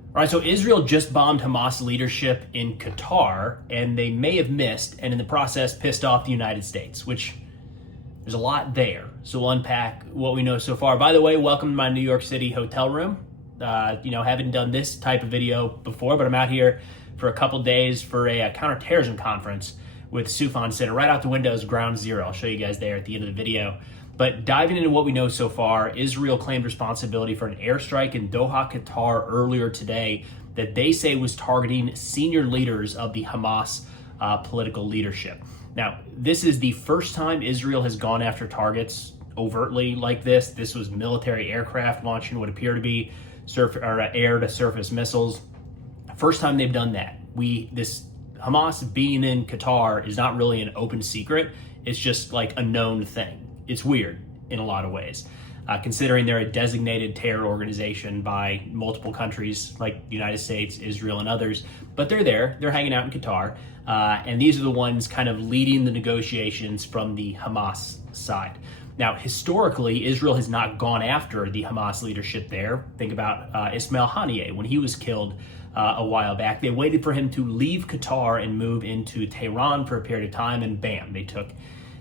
All right, so Israel just bombed Hamas leadership in Qatar, and they may have missed, and in the process pissed off the United States, which there's a lot there. So we'll unpack what we know so far. By the way, welcome to my New York City hotel room. Haven't done this type of video before, but I'm out here for a couple days for a counterterrorism conference with Sufan Center. Right out the window is ground zero. I'll show you guys there at the end of the video. But diving into what we know so far, Israel claimed responsibility for an airstrike in Doha, Qatar earlier today that they say was targeting senior leaders of the Hamas political leadership. Now, this is the first time Israel has gone after targets overtly like this. This was military aircraft launching what appear to be air-to-surface missiles. First time they've done that. This Hamas being in Qatar is not really an open secret. It's just like a known thing. It's weird in a lot of ways, considering they're a designated terror organization by multiple countries like the United States, Israel, and others. But they're there. They're hanging out in Qatar. And these are the ones kind of leading the negotiations from the Hamas side. Now, historically, Israel has not gone after the Hamas leadership there. Think about Ismail Haniyeh when he was killed a while back. They waited for him to leave Qatar and move into Tehran for a period of time, and bam, they took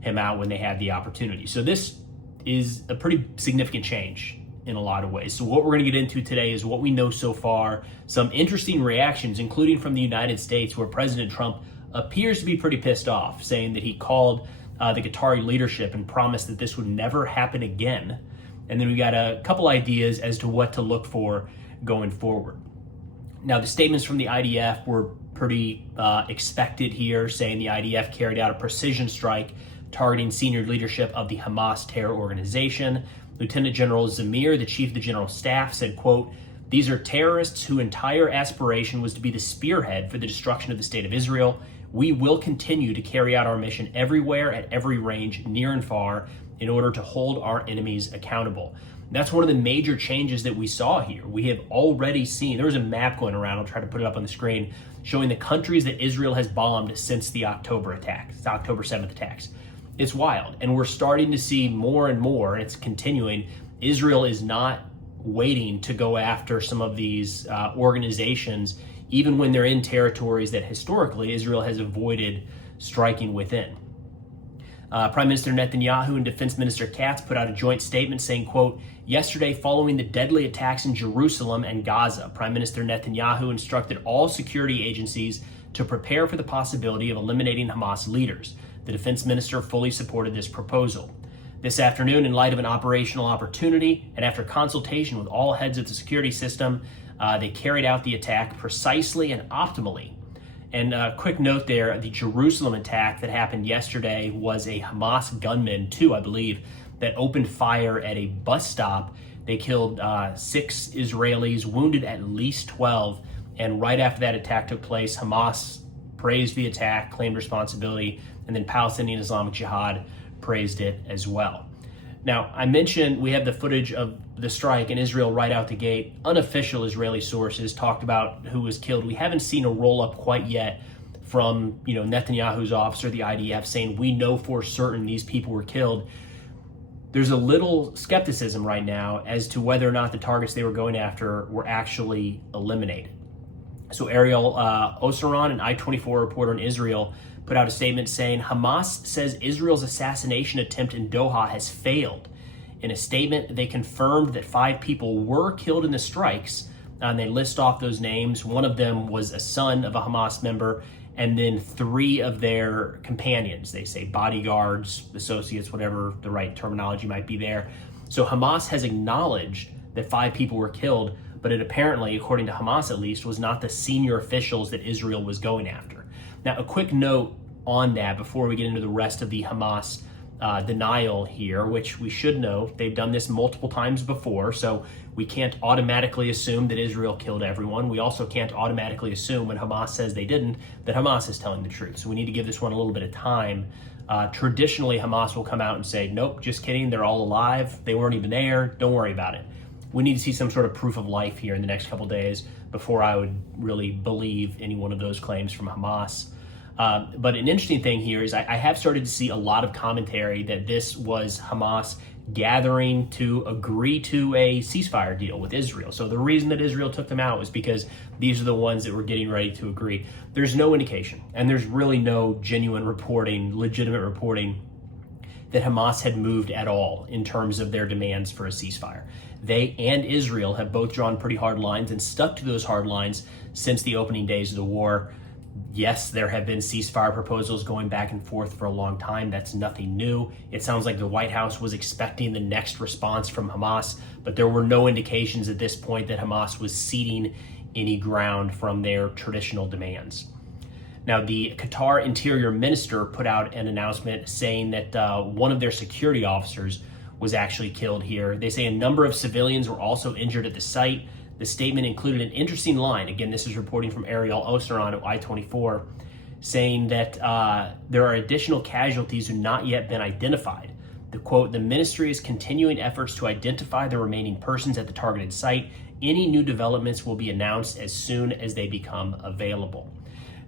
him out when they had the opportunity. So this is a pretty significant change in a lot of ways. So what we're going to get into today is what we know so far, some interesting reactions, including from the United States, where President Trump appears to be pretty pissed off, saying that he called the Qatari leadership and promised that this would never happen again. And then we got a couple ideas as to what to look for going forward. Now, the statements from the IDF were pretty expected here, saying the IDF carried out a precision strike targeting senior leadership of the Hamas terror organization. Lieutenant General Zamir, the chief of the general staff, said, quote, "These are terrorists whose entire aspiration was to be the spearhead for the destruction of the state of Israel. We will continue to carry out our mission everywhere, at every range, near and far, in order to hold our enemies accountable." That's one of the major changes that we saw here. We have already seen, there was a map going around, I'll try to put it up on the screen, showing the countries that Israel has bombed since the October 7th attacks. It's wild. And we're starting to see more and more, and it's continuing. Israel is not waiting to go after some of these organizations, even when they're in territories that historically Israel has avoided striking within. Prime Minister Netanyahu and Defense Minister Katz put out a joint statement saying, quote, "Yesterday, following the deadly attacks in Jerusalem and Gaza, Prime Minister Netanyahu instructed all security agencies to prepare for the possibility of eliminating Hamas leaders. The defense minister fully supported this proposal. This afternoon, in light of an operational opportunity and after consultation with all heads of the security system, they carried out the attack precisely and optimally." And a quick note there, the Jerusalem attack that happened yesterday was a Hamas gunman, too, I believe, that opened fire at a bus stop. They killed 6 Israelis, wounded at least 12. And right after that attack took place, Hamas praised the attack, claimed responsibility, and then Palestinian Islamic Jihad praised it as well. Now, I mentioned we have the footage of the strike in Israel right out the gate. Unofficial Israeli sources talked about who was killed. We haven't seen a roll-up quite yet from Netanyahu's office or the IDF saying, we know for certain these people were killed. There's a little skepticism right now as to whether or not the targets they were going after were actually eliminated. So Ariel Osaran, an I-24 reporter in Israel, put out a statement saying Hamas says Israel's assassination attempt in Doha has failed. In a statement, they confirmed that 5 people were killed in the strikes, and they list off those names. One of them was a son of a Hamas member, and then 3 of their companions. They say bodyguards, associates, whatever the right terminology might be there. So Hamas has acknowledged that 5 people were killed, but it apparently, according to Hamas at least, was not the senior officials that Israel was going after. Now, a quick note on that before we get into the rest of the Hamas denial here, which we should know they've done this multiple times before, so we can't automatically assume that Israel killed everyone. We also can't automatically assume when Hamas says they didn't, that Hamas is telling the truth. So we need to give this one a little bit of time. Traditionally, Hamas will come out and say, nope, just kidding, they're all alive, they weren't even there, don't worry about it. We need to see some sort of proof of life here in the next couple days before I would really believe any one of those claims from Hamas. But an interesting thing here is I have started to see a lot of commentary that this was Hamas gathering to agree to a ceasefire deal with Israel. So the reason that Israel took them out was because these are the ones that were getting ready to agree. There's no indication, and there's really no genuine reporting, legitimate reporting, that Hamas had moved at all in terms of their demands for a ceasefire. They and Israel have both drawn pretty hard lines and stuck to those hard lines since the opening days of the war. Yes, there have been ceasefire proposals going back and forth for a long time. That's nothing new. It sounds like the White House was expecting the next response from Hamas, but there were no indications at this point that Hamas was ceding any ground from their traditional demands. Now, the Qatar Interior Minister put out an announcement saying that one of their security officers was actually killed here. They say a number of civilians were also injured at the site. The statement included an interesting line. Again, this is reporting from Ariel Oseran at I-24, saying that there are additional casualties who have not yet been identified. The quote, "The ministry is continuing efforts to identify the remaining persons at the targeted site. Any new developments will be announced as soon as they become available."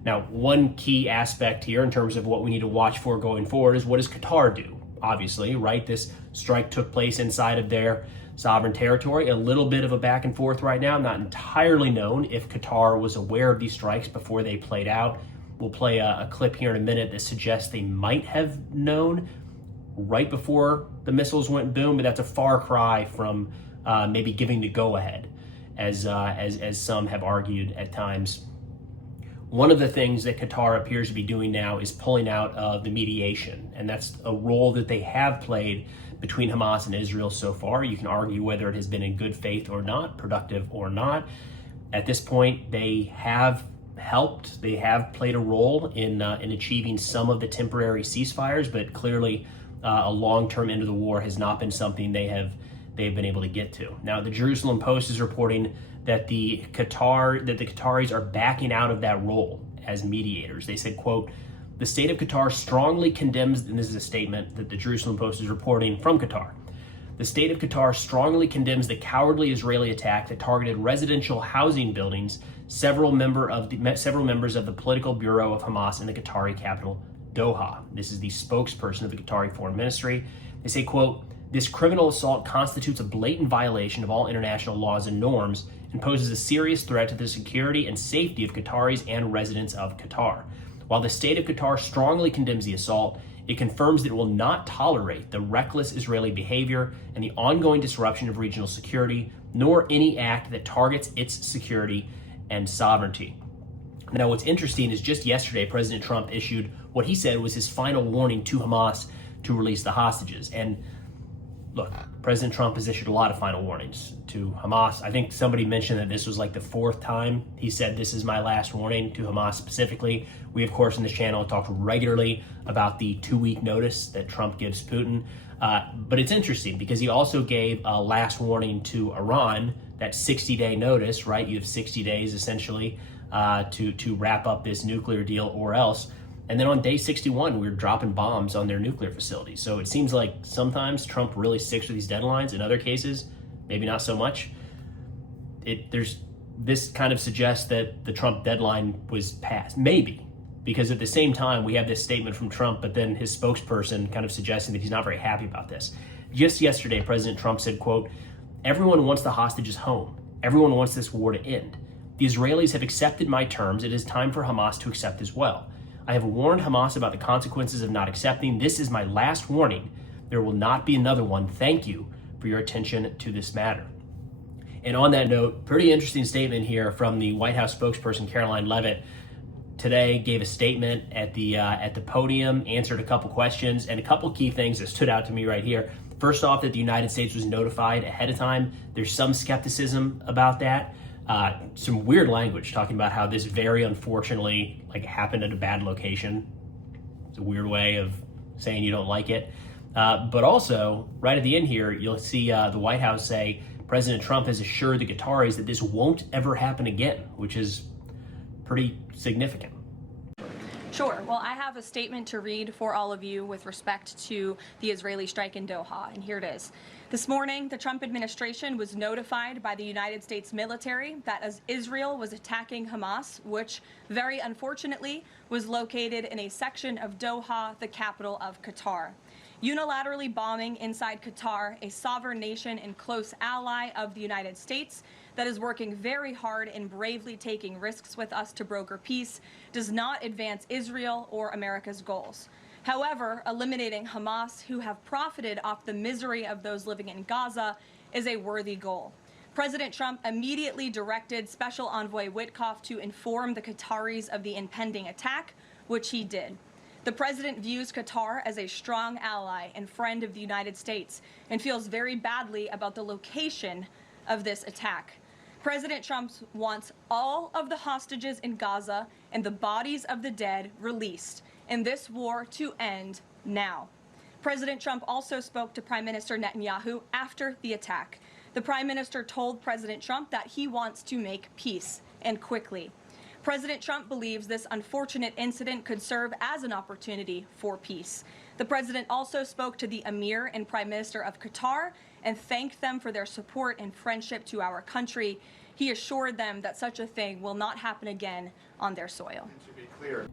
Now, one key aspect here in terms of what we need to watch for going forward is what does Qatar do? Obviously, right? This strike took place inside of their sovereign territory. A little bit of a back and forth right now. Not entirely known if Qatar was aware of these strikes before they played out. We'll play a clip here in a minute that suggests they might have known right before the missiles went boom, but that's a far cry from maybe giving the go-ahead, as some have argued at times. One of the things that Qatar appears to be doing now is pulling out of the mediation, and that's a role that they have played between Hamas and Israel so far. You can argue whether it has been in good faith or not, productive or not. At this point, they have helped, they have played a role in achieving some of the temporary ceasefires, but clearly a long-term end of the war has not been something they've been able to get to. Now, the Jerusalem Post is reporting that the Qataris are backing out of that role as mediators. They said, quote, "The state of Qatar strongly condemns," and this is a statement that the Jerusalem Post is reporting from Qatar. "The state of Qatar strongly condemns the cowardly Israeli attack that targeted residential housing buildings, several members of the political bureau of Hamas in the Qatari capital, Doha." This is the spokesperson of the Qatari Foreign Ministry. They say, quote, "This criminal assault constitutes a blatant violation of all international laws and norms and poses a serious threat to the security and safety of Qataris and residents of Qatar. While the state of Qatar strongly condemns the assault, it confirms that it will not tolerate the reckless Israeli behavior and the ongoing disruption of regional security, nor any act that targets its security and sovereignty." Now, what's interesting is just yesterday, President Trump issued what he said was his final warning to Hamas to release the hostages. And look, President Trump has issued a lot of final warnings to Hamas. I think somebody mentioned that this was like the fourth time he said, "This is my last warning," to Hamas specifically. We, of course, in this channel talk regularly about the 2-week notice that Trump gives Putin. But it's interesting because he also gave a last warning to Iran, that 60-day notice, right? You have 60 days essentially to wrap up this nuclear deal or else. And then on day 61, we were dropping bombs on their nuclear facilities. So it seems like sometimes Trump really sticks with these deadlines. In other cases, maybe not so much. This kind of suggests that the Trump deadline was passed. Maybe. Because at the same time, we have this statement from Trump, but then his spokesperson kind of suggesting that he's not very happy about this. Just yesterday, President Trump said, quote, "Everyone wants the hostages home. Everyone wants this war to end. The Israelis have accepted my terms. It is time for Hamas to accept as well. I have warned Hamas about the consequences of not accepting. This is my last warning. There will not be another one. Thank you for your attention to this matter." And on that note, pretty interesting statement here from the White House spokesperson, Caroline Leavitt. Today gave a statement at the podium, answered a couple questions, and a couple key things that stood out to me right here. First off, that the United States was notified ahead of time. There's some skepticism about that. Some weird language talking about how this very unfortunately happened at a bad location. It's a weird way of saying you don't like it. But also, right at the end here, you'll see the White House say President Trump has assured the Qataris that this won't ever happen again, which is pretty significant. Sure. Well, I have a statement to read for all of you with respect to the Israeli strike in Doha, and here it is. This morning, the Trump administration was notified by the United States military that as Israel was attacking Hamas, which very unfortunately was located in a section of Doha, the capital of Qatar. unilaterally bombing inside Qatar, a sovereign nation and close ally of the United States that is working very hard and bravely taking risks with us to broker peace, does not advance Israel or America's goals. However, eliminating Hamas, who have profited off the misery of those living in Gaza, is a worthy goal. President Trump immediately directed Special Envoy Witkoff to inform the Qataris of the impending attack, which he did. The president views Qatar as a strong ally and friend of the United States and feels very badly about the location of this attack. President Trump wants all of the hostages in Gaza and the bodies of the dead released, and this war to end now. President Trump also spoke to Prime Minister Netanyahu after the attack. The Prime Minister told President Trump that he wants to make peace, and quickly. President Trump believes this unfortunate incident could serve as an opportunity for peace. The president also spoke to the Emir and Prime Minister of Qatar and thanked them for their support and friendship to our country. He assured them that such a thing will not happen again on their soil.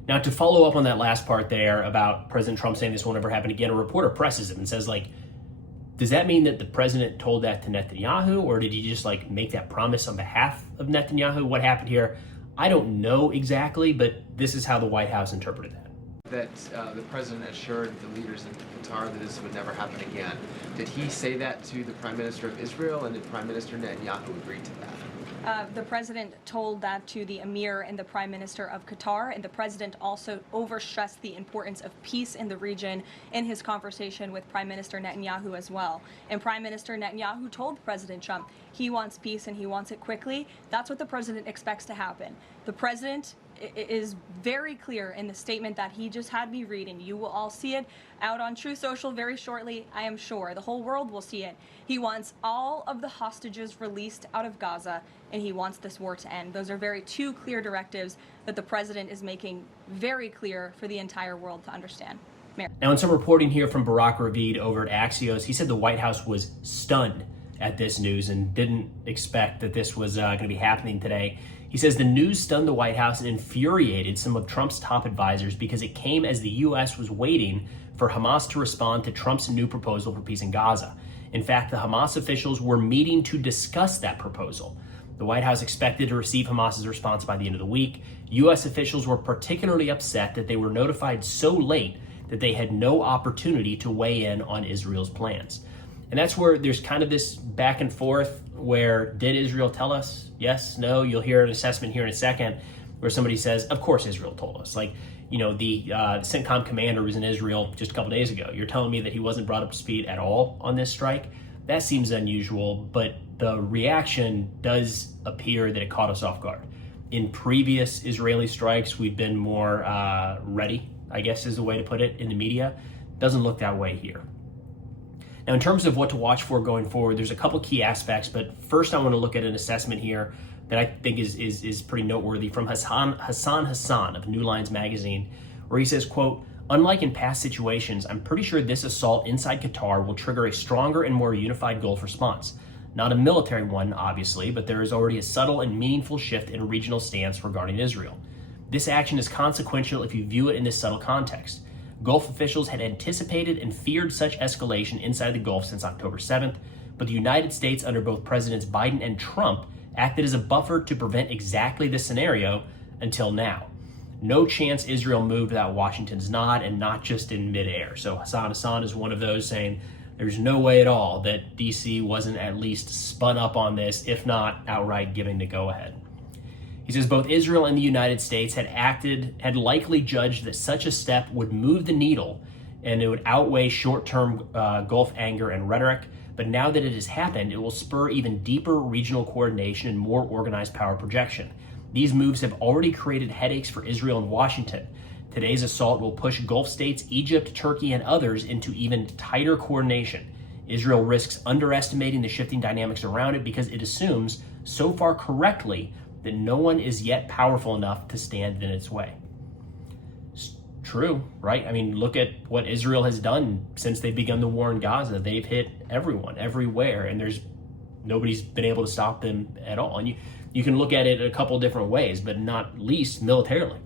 Now, to follow up on that last part there about President Trump saying this won't ever happen again, a reporter presses him and says, does that mean that the president told that to Netanyahu, or did he just make that promise on behalf of Netanyahu? What happened here? I don't know exactly, but this is how the White House interpreted that. That the president assured the leaders in Qatar that this would never happen again. Did he say that to the Prime Minister of Israel, and did Prime Minister Netanyahu agree to that? The president told that to the Emir and the Prime Minister of Qatar, and the president also overstressed the importance of peace in the region in his conversation with Prime Minister Netanyahu as well. And Prime Minister Netanyahu told President Trump he wants peace and he wants it quickly. That's what the president expects to happen. The president is very clear in the statement that he just had me read, and you will all see it out on True Social very shortly, I am sure. The whole world will see it. He wants all of the hostages released out of Gaza, and he wants this war to end. Those are two clear directives that the president is making very clear for the entire world to understand. Now, in some reporting here from Barak Ravid over at Axios, he said the White House was stunned at this news and didn't expect that this was going to be happening today. He says the news stunned the White House and infuriated some of Trump's top advisors because it came as the U.S. was waiting for Hamas to respond to Trump's new proposal for peace in Gaza. In fact, the Hamas officials were meeting to discuss that proposal. The White House expected to receive Hamas's response by the end of the week. U.S. officials were particularly upset that they were notified so late that they had no opportunity to weigh in on Israel's plans. And that's where there's kind of this back and forth where, did Israel tell us? Yes, no. You'll hear an assessment here in a second where somebody says, of course Israel told us. The CENTCOM commander was in Israel just a couple days ago. You're telling me that he wasn't brought up to speed at all on this strike? That seems unusual, but the reaction does appear that it caught us off guard. In previous Israeli strikes, we've been more ready, I guess is the way to put it, in the media. Doesn't look that way here. Now, in terms of what to watch for going forward, there's a couple key aspects, but first I want to look at an assessment here that I think is pretty noteworthy from Hassan of New Lines Magazine, where he says, quote, "Unlike in past situations, I'm pretty sure this assault inside Qatar will trigger a stronger and more unified Gulf response. Not a military one, obviously, but there is already a subtle and meaningful shift in a regional stance regarding Israel. This action is consequential if you view it in this subtle context. Gulf officials had anticipated and feared such escalation inside the Gulf since October 7th, but the United States under both Presidents Biden and Trump acted as a buffer to prevent exactly this scenario until now. No chance Israel moved without Washington's nod, and not just in midair." So Hassan is one of those saying there's no way at all that DC wasn't at least spun up on this, if not outright giving the go-ahead. He says both Israel and the United States had likely judged that such a step would move the needle and it would outweigh short-term Gulf anger and rhetoric. But now that it has happened, it will spur even deeper regional coordination and more organized power projection. These moves have already created headaches for Israel and Washington. Today's assault will push Gulf states, Egypt, Turkey, and others into even tighter coordination. Israel risks underestimating the shifting dynamics around it because it assumes, so far correctly, that no one is yet powerful enough to stand in its way. It's true, right? I mean, look at what Israel has done since they begun the war in Gaza. They've hit everyone, everywhere, and nobody's been able to stop them at all. And you can look at it a couple different ways, but not least militarily,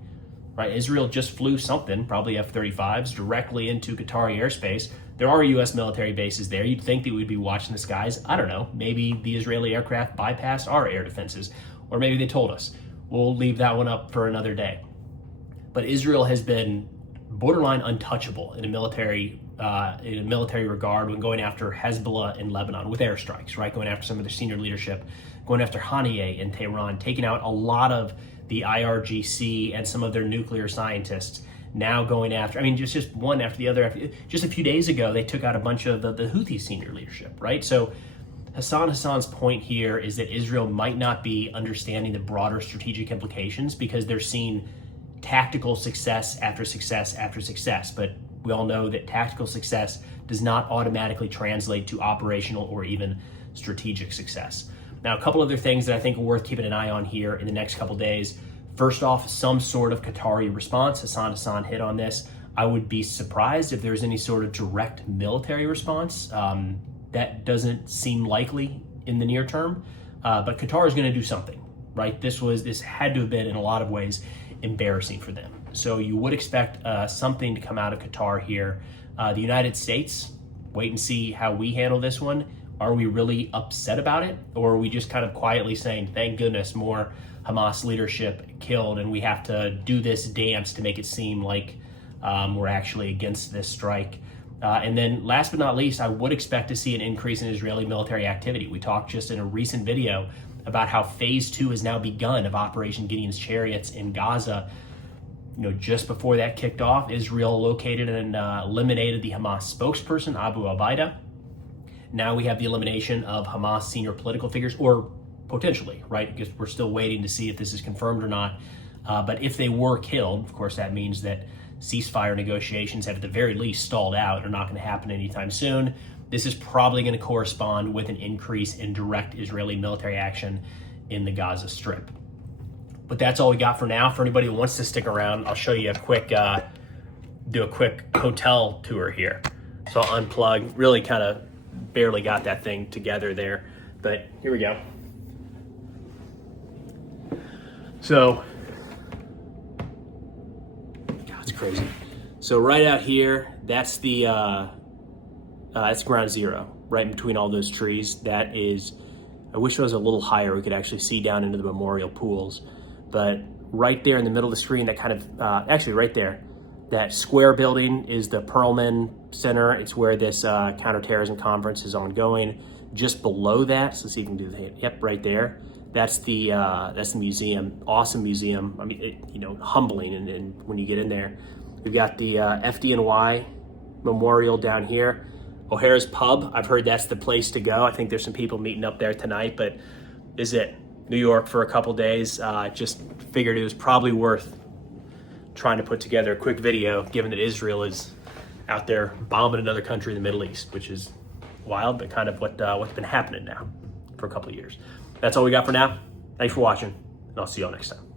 right? Israel just flew something, probably F-35s, directly into Qatari airspace. There are U.S. military bases there. You'd think that we'd be watching the skies. I don't know. Maybe the Israeli aircraft bypassed our air defenses, or maybe they told us. We'll leave that one up for another day. But Israel has been borderline untouchable in a military regard when going after Hezbollah in Lebanon with airstrikes, right? Going after some of their senior leadership, going after Haniyeh in Tehran, taking out a lot of the IRGC and some of their nuclear scientists. Now going after, just one after the other. Just a few days ago, they took out a bunch of the Houthi senior leadership, right? So Hassan's point here is that Israel might not be understanding the broader strategic implications because they're seeing tactical success after success after success. But we all know that tactical success does not automatically translate to operational or even strategic success. Now, a couple other things that I think are worth keeping an eye on here in the next couple days. First off, some sort of Qatari response. Hassan hit on this. I would be surprised if there's any sort of direct military response. That doesn't seem likely in the near term, but Qatar is going to do something, right? This had to have been in a lot of ways embarrassing for them. So you would expect something to come out of Qatar here. The United States, wait and see how we handle this one. Are we really upset about it? Or are we just kind of quietly saying, thank goodness, more Hamas leadership killed, and we have to do this dance to make it seem like we're actually against this strike? And then last but not least, I would expect to see an increase in Israeli military activity. We talked just in a recent video about how phase 2 has now begun of Operation Gideon's Chariots in Gaza. Just before that kicked off, Israel located and eliminated the Hamas spokesperson, Abu Obaida. Now we have the elimination of Hamas senior political figures, or potentially, right? Because we're still waiting to see if this is confirmed or not. But if they were killed, of course, that means that ceasefire negotiations have at the very least stalled out. They're not going to happen anytime soon. This is probably going to correspond with an increase in direct Israeli military action in the Gaza Strip. But that's all we got for now. For anybody who wants to stick around, I'll show you a quick hotel tour here. So I'll unplug, really kind of barely got that thing together there, but here we go. So, God, it's crazy. So right out here, that's that's ground zero, right in between all those trees. That is, I wish it was a little higher. We could actually see down into the memorial pools. But right there in the middle of the screen, that kind of, actually right there, that square building is the Perlman Center. It's where this counterterrorism conference is ongoing. Just below that, so let's see if we can do that. Yep, right there. That's the museum. Awesome museum. I mean, humbling. And when you get in there, we've got the FDNY Memorial down here. O'Hara's Pub. I've heard that's the place to go. I think there's some people meeting up there tonight. But is it New York for a couple days? Just figured it was probably worth trying to put together a quick video, given that Israel is out there bombing another country in the Middle East, which is wild, but kind of what's been happening now for a couple of years. That's all we got for now. Thanks for watching, and I'll see y'all next time.